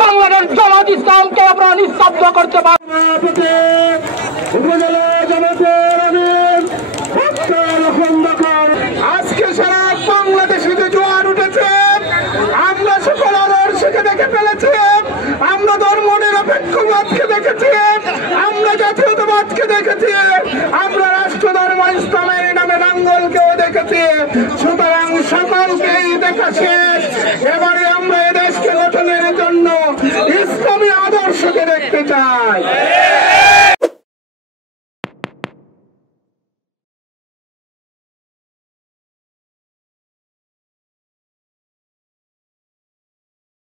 বাংলাদেশ জামাত ইসলামকে আমরা নিস্তব্ধ করতে পারব। আজকে সারা বাংলাদেশে যে জোয়ার উঠেছে, আমরা সকল আদর্শকে দেখে ফেলেছি, আমরা ধর্ম নিরপেক্ষবাদকে দেখেছি, আমরা জাতীয়তাবাদকে দেখেছি, আমরা রাষ্ট্র ধর্ম ইসলামের নামে নাঙ্গলকেও দেখেছি। সুতরাং সকলকেই দেখা শেষ। এবারে আমরা এদেশকে গঠনের জন্য ইসলামী আদর্শকে দেখতে চাই।